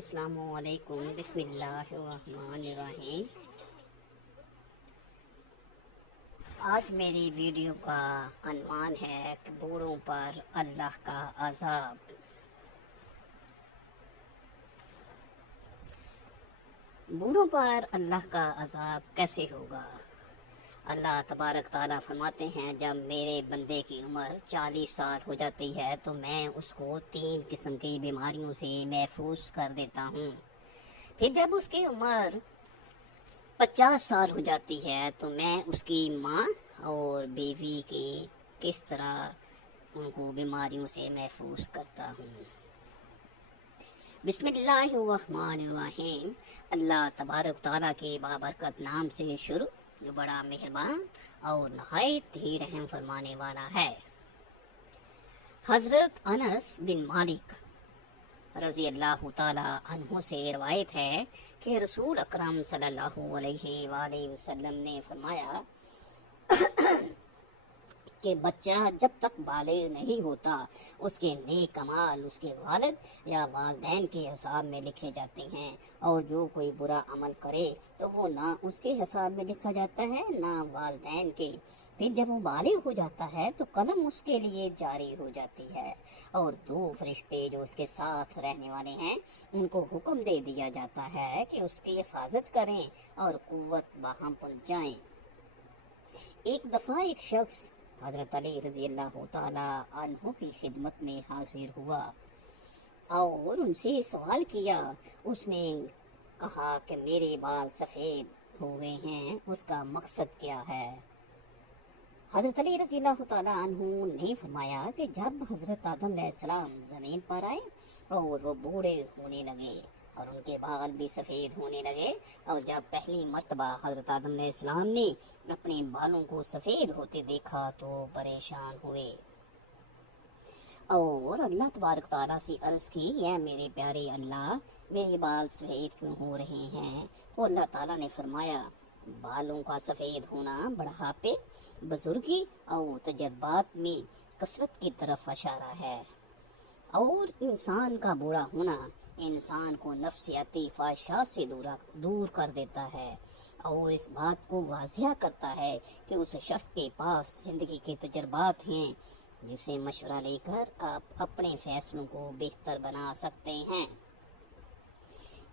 السلام علیکم، بسم اللہ الرحمن الرحیم۔ آج میری ویڈیو کا عنوان ہے کہ بوڑھوں پر اللہ کا عذاب۔ بوڑھوں پر اللہ کا عذاب کیسے ہوگا؟ اللہ تبارک تعالیٰ فرماتے ہیں، جب میرے بندے کی عمر 40 سال ہو جاتی ہے تو میں اس کو 3 قسم کی بیماریوں سے محفوظ کر دیتا ہوں۔ پھر جب اس کی عمر 50 سال ہو جاتی ہے تو میں اس کی ماں اور بیوی کی کس طرح ان کو بیماریوں سے محفوظ کرتا ہوں۔ بسم اللہ الرحمن الرحیم۔ اللہ تبارک تعالیٰ کے بابرکت نام سے شروع، جو بڑا مہربان اور نہایت ہی رحم فرمانے والا ہے۔ حضرت انس بن مالک رضی اللہ تعالی عنہ سے روایت ہے کہ رسول اکرم صلی اللہ علیہ وآلہ وسلم نے فرمایا کہ بچہ جب تک بالغ نہیں ہوتا اس کے نیک اعمال اس کے والد یا والدین کے حساب میں لکھے جاتے ہیں، اور جو کوئی برا عمل کرے تو وہ نہ اس کے حساب میں لکھا جاتا ہے نہ والدین کے۔ پھر جب وہ بالغ ہو جاتا ہے تو قلم اس کے لیے جاری ہو جاتی ہے، اور 2 فرشتے جو اس کے ساتھ رہنے والے ہیں ان کو حکم دے دیا جاتا ہے کہ اس کی حفاظت کریں اور قوت باہم پہنچائیں۔ ایک دفعہ ایک شخص حضرت علی رضی اللہ تعالی عنہ کی خدمت میں حاضر ہوا اور ان سے سوال کیا۔ اس نے کہا کہ میرے بال سفید ہو گئے ہیں، اس کا مقصد کیا ہے؟ حضرت علی رضی اللہ تعالی عنہ نے فرمایا کہ جب حضرت آدم علیہ السلام زمین پر آئے اور وہ بوڑھے ہونے لگے اور ان کے بال بھی سفید ہونے لگے، اور جب پہلی مرتبہ حضرت آدم علیہ السلام نے اپنے بالوں کو سفید ہوتے دیکھا تو پریشان ہوئے اور اللہ تبارک تعالیٰ سے عرض کی، یا میرے پیارے اللہ، میرے بال سفید کیوں ہو رہے ہیں؟ تو اللہ تعالیٰ نے فرمایا، بالوں کا سفید ہونا بڑھاپے، بزرگی اور تجربات میں کثرت کی طرف اشارہ ہے، اور انسان کا بوڑھا ہونا انسان کو نفسیاتی خواہشات سے دور کر دیتا ہے، اور اس بات کو واضح کرتا ہے کہ اس شخص کے پاس زندگی کے تجربات ہیں جس سے مشورہ لے کر آپ اپنے فیصلوں کو بہتر بنا سکتے ہیں۔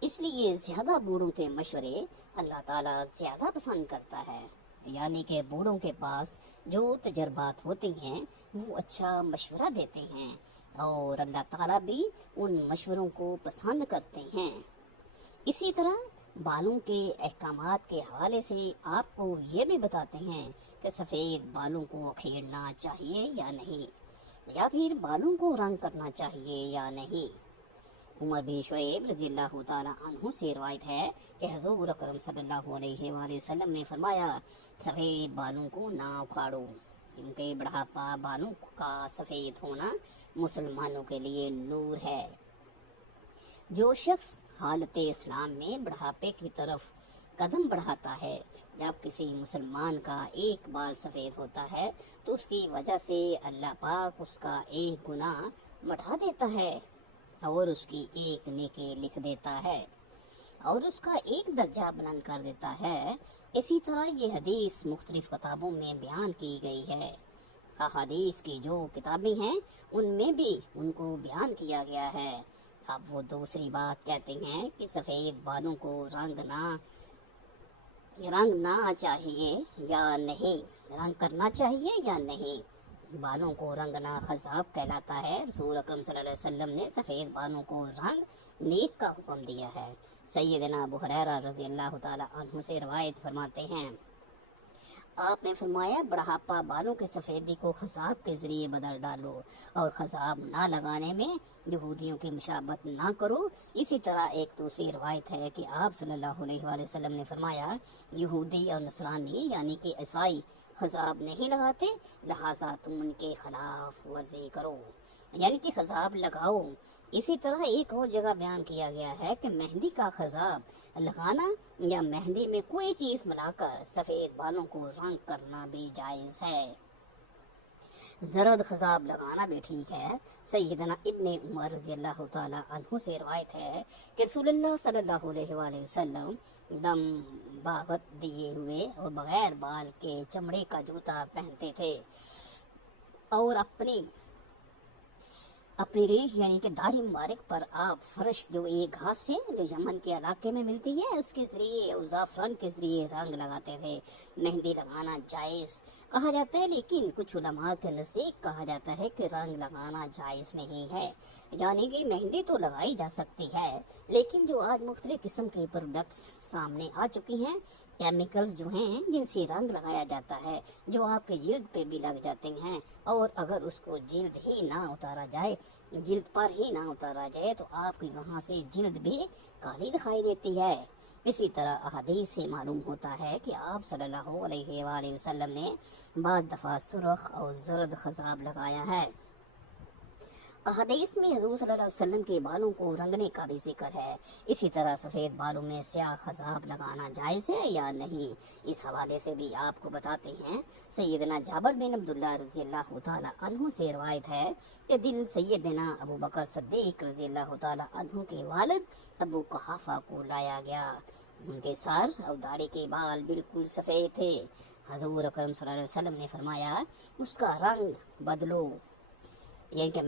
اس لیے زیادہ بوڑھوں کے مشورے اللہ تعالیٰ زیادہ پسند کرتا ہے، یعنی کہ بوڑھوں کے پاس جو تجربات ہوتے ہیں وہ اچھا مشورہ دیتے ہیں، اور اللہ تعالیٰ بھی ان مشوروں کو پسند کرتے ہیں۔ اسی طرح بالوں کے احکامات کے حوالے سے آپ کو یہ بھی بتاتے ہیں کہ سفید بالوں کو کھیڑنا چاہیے یا نہیں، یا پھر بالوں کو رنگ کرنا چاہیے یا نہیں۔ عمر بن شعیب رضی اللہ تعالی عنہ سے روایت ہے کہ حضور اکرم صلی اللہ علیہ وآلہ وسلم نے فرمایا، سفید بالوں کو نہ اکھاڑو، کیونکہ بڑھاپا بالوں کا سفید ہونا مسلمانوں کے لیے نور ہے۔ جو شخص حالت اسلام میں بڑھاپے کی طرف قدم بڑھاتا ہے، جب کسی مسلمان کا ایک بال سفید ہوتا ہے تو اس کی وجہ سے اللہ پاک اس کا ایک گناہ مٹا دیتا ہے اور اس کی ایک نیکی لکھ دیتا ہے اور اس کا ایک درجہ بلند کر دیتا ہے۔ اسی طرح یہ حدیث مختلف کتابوں میں بیان کی گئی ہے۔ احادیث کی جو کتابیں ہیں ان میں بھی ان کو بیان کیا گیا ہے۔ اب وہ دوسری بات کہتے ہیں کہ سفید بالوں کو رنگنا چاہیے یا نہیں، رنگ کرنا چاہیے یا نہیں۔ بالوں کو رنگنا خضاب کہلاتا ہے۔ رسول اکرم صلی اللہ علیہ وسلم نے سفید بالوں کو رنگ نیک کا حکم دیا ہے۔ سیدنا ابو ہریرہ رضی اللہ تعالی عنہ سے روایت فرماتے ہیں، آپ نے فرمایا، بڑھاپا بالوں کے سفیدی کو خضاب کے ذریعے بدل ڈالو، اور خضاب نہ لگانے میں یہودیوں کی مشابہت نہ کرو۔ اسی طرح ایک دوسری روایت ہے کہ آپ صلی اللہ علیہ وآلہ وسلم نے فرمایا، یہودی اور نصرانی یعنی کہ عیسائی خضاب نہیں لگاتے، لہٰذا تم ان کے خلاف ورزی کرو، یعنی کہ خضاب لگاؤ۔ اسی طرح ایک اور جگہ بیان کیا گیا ہے کہ مہندی کا خضاب لگانا یا مہندی میں کوئی چیز ملا کر سفید بالوں کو رنگ کرنا بھی جائز ہے۔ زرد خضاب لگانا بھی ٹھیک ہے۔ سیدنا ابن عمر رضی اللہ تعالیٰ عنہ سے روایت ہے کہ رسول اللہ صلی اللہ علیہ وآلہ وسلم دم باغت دیے ہوئے اور بغیر بال کے چمڑے کا جوتا پہنتے تھے، اور اپنی ریش یعنی کہ داڑھی مبارک پر آپ فرش جو ایک گھاس ہے جو یمن کے علاقے میں ملتی ہے اس کے ذریعے اور زعفران کے ذریعے رنگ لگاتے تھے۔ مہندی لگانا جائز کہا جاتا ہے، لیکن کچھ علماء کے نزدیک کہا جاتا ہے کہ رنگ لگانا جائز نہیں ہے، یعنی کہ مہندی تو لگائی جا سکتی ہے، لیکن جو آج مختلف قسم کے پروڈکٹس سامنے آ چکی ہیں، کیمیکلز جو ہیں جن سے رنگ لگایا جاتا ہے، جو آپ کے جلد پہ بھی لگ جاتے ہیں، اور اگر اس کو جلد پر ہی نہ اتارا جائے تو آپ کی وہاں سے جلد بھی کالی دکھائی دیتی ہے۔ اسی طرح احادیث سے معلوم ہوتا ہے کہ آپ صلی اللہ علیہ وآلہ وسلم نے بعض دفعہ سرخ اور زرد خضاب لگایا ہے۔ احادیث میں حضور صلی اللہ علیہ وسلم کے بالوں کو رنگنے کا بھی ذکر ہے۔ اسی طرح سفید بالوں میں سیاہ خضاب لگانا جائز ہے یا نہیں، اس حوالے سے بھی آپ کو بتاتے ہیں۔ سیدنا جابر بن عبداللہ رضی اللہ تعالیٰ عنہ سے روایت ہے کہ دل سیدنا ابو بکر صدیق رضی اللہ تعالیٰ عنہ کے والد ابو قحافہ کو لایا گیا۔ ان کے سر اور داڑھی کے بال بالکل سفید تھے۔ حضور اکرم صلی اللہ علیہ وسلم نے فرمایا اس کا رنگ بدلو، یعنی کہ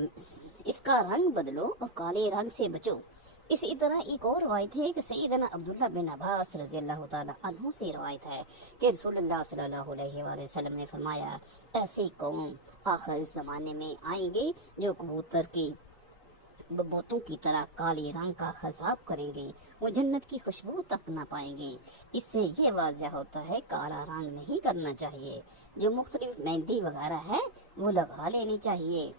اس کا رنگ بدلو اور کالے رنگ سے بچو۔ اسی طرح ایک اور روایت ہے کہ سیدنا عبداللہ بن عباس رضی اللہ تعالیٰ عنہ سے روایت ہے کہ رسول اللہ صلی اللہ علیہ وآلہ وسلم نے فرمایا ایسی قوم آخر اس زمانے میں آئیں گے جو کبوتر کی ببوتوں کی طرح کالے رنگ کا خضاب کریں گے، وہ جنت کی خوشبو تک نہ پائیں گے۔ اس سے یہ واضح ہوتا ہے کالا رنگ نہیں کرنا چاہیے، جو مختلف مہندی وغیرہ ہے وہ لگا لینی چاہیے۔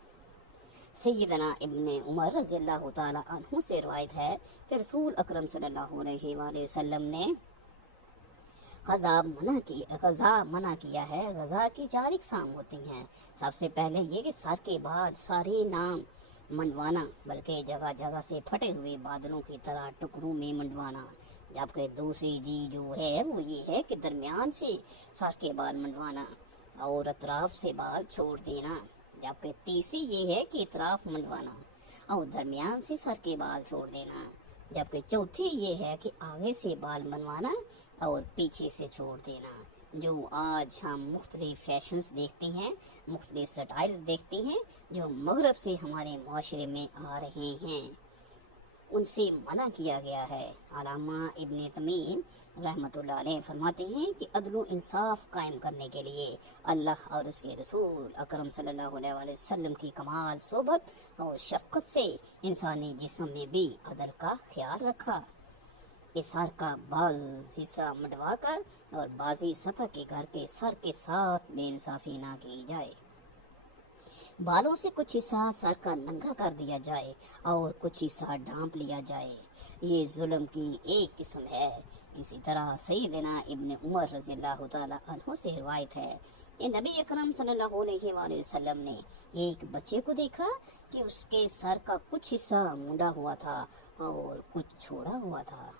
سیدنا ابن عمر رضی اللہ تعالیٰ عنہ سے روایت ہے کہ رسول اکرم صلی اللہ علیہ وآلہ وسلم نے غضب منع کیا ہے۔ غضا کی 4 اقسام ہوتی ہیں۔ سب سے پہلے یہ کہ سر کے بعد سارے نام منڈوانا، بلکہ جگہ جگہ سے پھٹے ہوئے بادلوں کی طرح ٹکڑوں میں منڈوانا، جبکہ دوسری جو ہے وہ یہ ہے کہ درمیان سے سر کے بال منڈوانا اور اطراف سے بال چھوڑ دینا، جبکہ تیسری یہ ہے کہ اطراف منڈوانا اور درمیان سے سر کے بال چھوڑ دینا، جبکہ چوتھی یہ ہے کہ آگے سے بال منڈوانا اور پیچھے سے چھوڑ دینا۔ جو آج ہم مختلف فیشنز دیکھتے ہیں، مختلف سٹائلز دیکھتے ہیں جو مغرب سے ہمارے معاشرے میں آ رہے ہیں، ان سے منع کیا گیا ہے۔ علامہ ابن تمیم رحمۃ اللہ علیہ فرماتے ہیں کہ عدل و انصاف قائم کرنے کے لیے اللہ اور اس کے رسول اکرم صلی اللہ علیہ وآلہ وسلم کی کمال صحبت اور شفقت سے انسانی جسم میں بھی عدل کا خیال رکھا کہ سر کا بعض حصہ منڈوا کر اور بازی سطح کے گھر کے سر کے ساتھ بے انصافی نہ کی جائے۔ بالوں سے کچھ حصہ سر کا ننگا کر دیا جائے اور کچھ حصہ ڈھانپ لیا جائے، یہ ظلم کی ایک قسم ہے۔ اسی طرح سیدنا ابن عمر رضی اللہ تعالیٰ عنہ سے روایت ہے کہ نبی اکرم صلی اللہ علیہ وآلہ وسلم نے ایک بچے کو دیکھا کہ اس کے سر کا کچھ حصہ مونڈا ہوا تھا اور کچھ چھوڑا ہوا تھا۔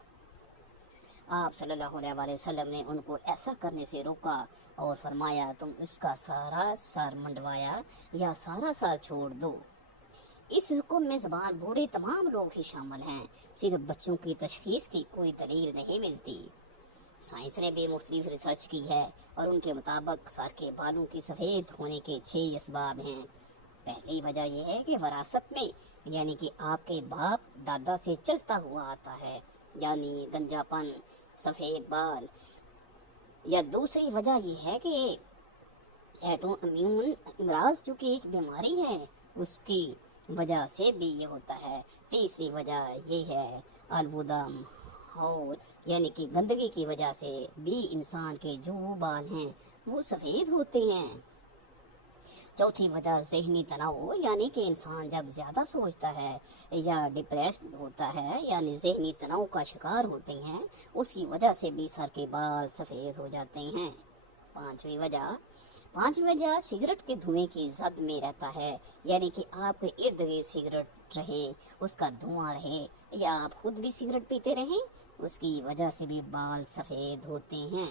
آپ صلی اللہ علیہ وآلہ وسلم نے ان کو ایسا کرنے سے روکا اور فرمایا تم اس کا سارا سر منڈوایا یا سارا سر چھوڑ دو۔ اس حکم میں زبان بوڑھے تمام لوگ ہی شامل ہیں، صرف بچوں کی تشخیص کی کوئی دلیل نہیں ملتی۔ سائنس نے بھی مختلف ریسرچ کی ہے اور ان کے مطابق سر کے بالوں کی سفید ہونے کے 6 اسباب ہیں۔ پہلی وجہ یہ ہے کہ وراثت میں، یعنی کہ آپ کے باپ دادا سے چلتا ہوا آتا ہے، یعنی گنجا پن، سفید بال۔ یا دوسری وجہ یہ ہے کہ ایٹو امیون امراض جو کہ ایک بیماری ہے اس کی وجہ سے بھی یہ ہوتا ہے۔ تیسری وجہ یہ ہے الودام، اور یعنی کہ گندگی کی وجہ سے بھی انسان کے جو بال ہیں وہ سفید ہوتے ہیں۔ چوتھی وجہ ذہنی تناؤ، یعنی کہ انسان جب زیادہ سوچتا ہے یا ڈپریسڈ ہوتا ہے، یعنی ذہنی تناؤ کا شکار ہوتے ہیں، اس کی وجہ سے بھی سر کے بال سفید ہو جاتے ہیں۔ پانچویں وجہ سگریٹ کے دھوئیں کی زد میں رہتا ہے، یعنی کہ آپ کے ارد گرد سگریٹ رہے، اس کا دھواں رہے، یا آپ خود بھی سگریٹ پیتے رہیں، اس کی وجہ سے بھی بال سفید ہوتے ہیں۔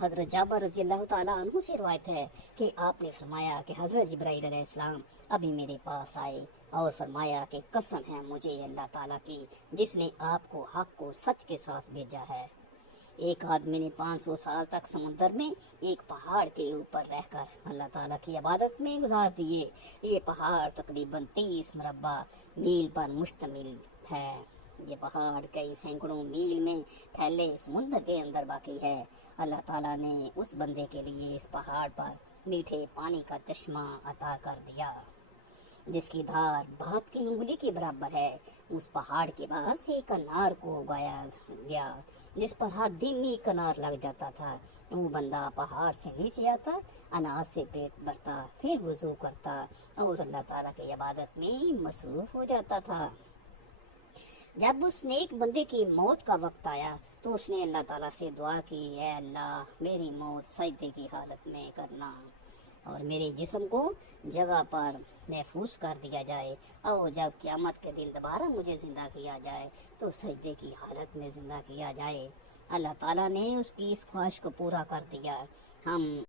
حضرت جابر رضی اللہ تعالیٰ عنہ سے روایت ہے کہ آپ نے فرمایا کہ حضرت جبرائیل علیہ السلام ابھی میرے پاس آئے اور فرمایا کہ قسم ہے مجھے اللہ تعالیٰ کی جس نے آپ کو حق کو سچ کے ساتھ بھیجا ہے۔ ایک آدمی نے 500 سال تک سمندر میں ایک پہاڑ کے اوپر رہ کر اللہ تعالیٰ کی عبادت میں گزار دیے۔ یہ پہاڑ تقریباً 30 مربع میل پر مشتمل ہے۔ یہ پہاڑ کئی سینکڑوں میل میں پھیلے سمندر کے اندر واقع ہے۔ اللہ تعالیٰ نے اس بندے کے لیے اس پہاڑ پر میٹھے پانی کا چشمہ عطا کر دیا جس کی دھار بات کی انگلی کے برابر ہے۔ اس پہاڑ کے پاس ایک انار کو اگایا گیا جس پر ہر دن ایک انار لگ جاتا تھا۔ وہ بندہ پہاڑ سے نیچے آتا، انار سے پیٹ بھرتا، پھر وضو کرتا اور اللہ تعالیٰ کی عبادت میں مصروف ہو جاتا تھا۔ جب اس نیک بندے کی موت کا وقت آیا تو اس نے اللہ تعالیٰ سے دعا کی، اے اللہ میری موت سجدے کی حالت میں کرنا اور میرے جسم کو جگہ پر محفوظ کر دیا جائے، اور جب قیامت کے دن دوبارہ مجھے زندہ کیا جائے تو سجدے کی حالت میں زندہ کیا جائے۔ اللہ تعالیٰ نے اس کی اس خواہش کو پورا کر دیا۔ ہم